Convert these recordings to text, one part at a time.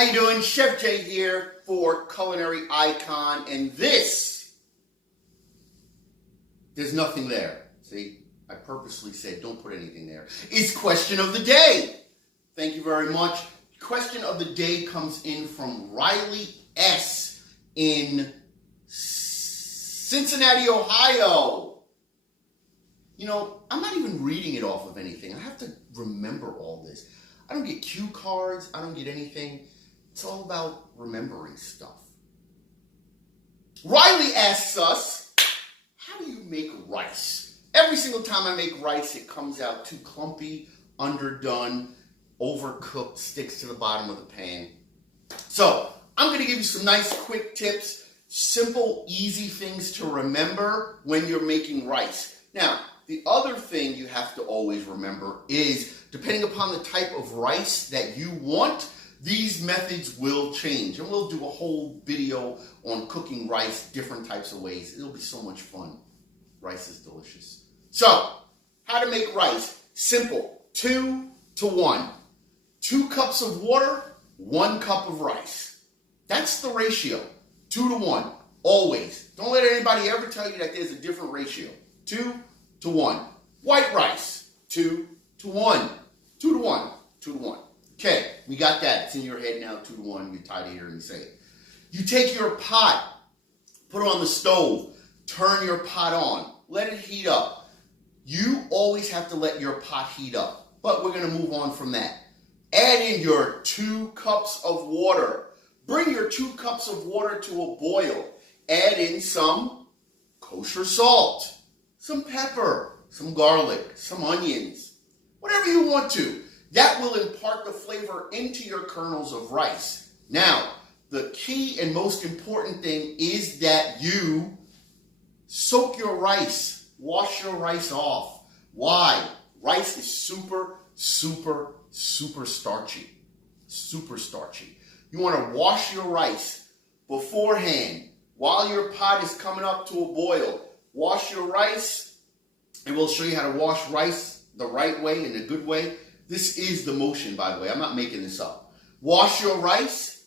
How you doing? Chef Jay here for Culinary Icon, and there's nothing there. See, I purposely said don't put anything there. It's question of the day. Thank you very much. Question of the day comes in from Riley S. in Cincinnati, Ohio. You know, I'm not even reading it off of anything. I have to remember all this. I don't get cue cards. I don't get anything. It's all about remembering stuff. Riley asks us, how do you make rice? Every single time I make rice, it comes out too clumpy, underdone, overcooked, sticks to the bottom of the pan. So I'm going to give you some nice quick tips, simple, easy things to remember when you're making rice. Now, the other thing you have to always remember is, depending upon the type of rice that you want, these methods will change. And we'll do a whole video on cooking rice, different types of ways. It'll be so much fun. Rice is delicious. So, how to make rice? Simple. 2 to 1. 2 cups of water, 1 cup of rice. That's the ratio. 2 to 1. Always. Don't let anybody ever tell you that there's a different ratio. 2 to 1. White rice. 2 to 1. 2 to 1. 2 to 1. Okay, we got that. It's in your head now, 2 to 1. You're tired of hearing me say it. You take your pot, put it on the stove, turn your pot on, let it heat up. You always have to let your pot heat up, but we're going to move on from that. Add in your 2 cups of water. Bring your 2 cups of water to a boil. Add in some kosher salt, some pepper, some garlic, some onions, whatever you want to. That will impart the flavor into your kernels of rice. Now, the key and most important thing is that you soak your rice. Wash your rice off. Why? Rice is super starchy. Super starchy. You want to wash your rice beforehand while your pot is coming up to a boil. Wash your rice, and we'll show you how to wash rice the right way and the good way. This is the motion, by the way. I'm not making this up. Wash your rice,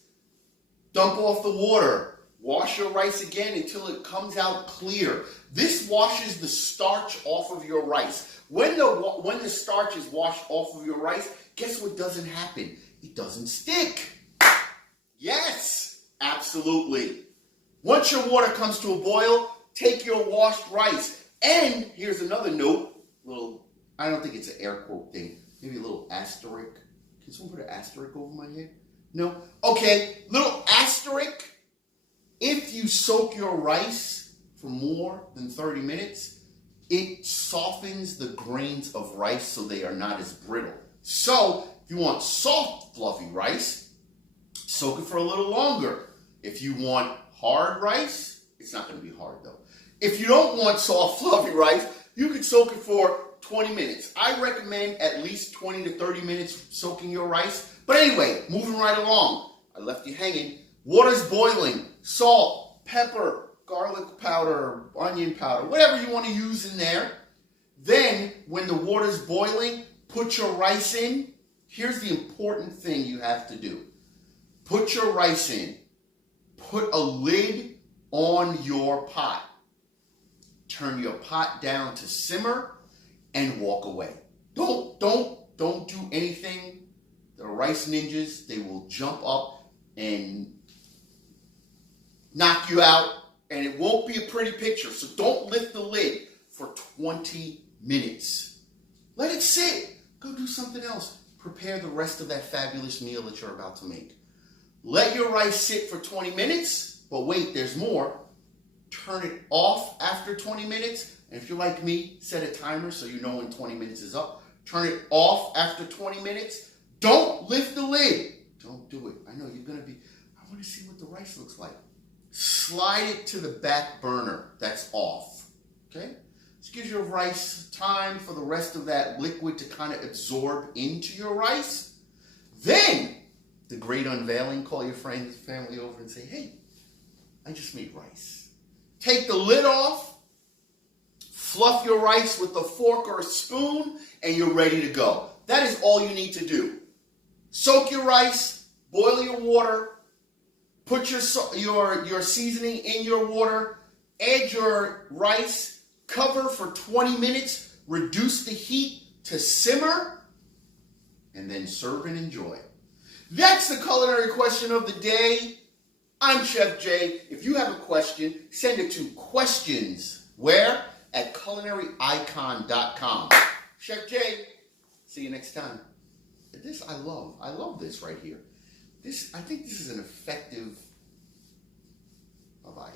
dump off the water. Wash your rice again until it comes out clear. This washes the starch off of your rice. When the starch is washed off of your rice, guess what doesn't happen? It doesn't stick. Yes, absolutely. Once your water comes to a boil, take your washed rice. And here's another note, I don't think it's an air quote thing. Maybe a little asterisk. Can someone put an asterisk over my head? No? Okay, little asterisk. If you soak your rice for more than 30 minutes, it softens the grains of rice so they are not as brittle. So, if you want soft, fluffy rice, soak it for a little longer. If you want hard rice, it's not going to be hard though. If you don't want soft, fluffy rice, you can soak it for 20 minutes. I recommend at least 20 to 30 minutes soaking your rice. But anyway, moving right along. I left you hanging. Water's boiling. Salt, pepper, garlic powder, onion powder, whatever you want to use in there. Then, when the water's boiling, put your rice in. Here's the important thing you have to do. Put your rice in. Put a lid on your pot. Turn your pot down to simmer and walk away. Don't do anything. The rice ninjas, they will jump up and knock you out, and it won't be a pretty picture. So don't lift the lid for 20 minutes. Let it sit. Go do something else. Prepare the rest of that fabulous meal that you're about to make. Let your rice sit for 20 minutes, but wait, there's more. Turn it off after 20 minutes. And if you're like me, set a timer so you know when 20 minutes is up. Turn it off after 20 minutes. Don't lift the lid. Don't do it. I know you're going to be, I want to see what the rice looks like. Slide it to the back burner. That's off. Okay? This gives your rice time for the rest of that liquid to kind of absorb into your rice. Then, the great unveiling, call your friends, family over and say, hey, I just made rice. Take the lid off, fluff your rice with a fork or a spoon, and you're ready to go. That is all you need to do. Soak your rice, Boil your water. Put your seasoning in your water. Add your rice. Cover for 20 minutes. Reduce the heat to simmer. And then serve and enjoy. That's the culinary question of the day. I'm Chef Jay. If you have a question, send it to questions. Where? At culinaryicon.com. Chef Jay, see you next time. This I love. I love this right here. I think this is an effective. Bye-bye.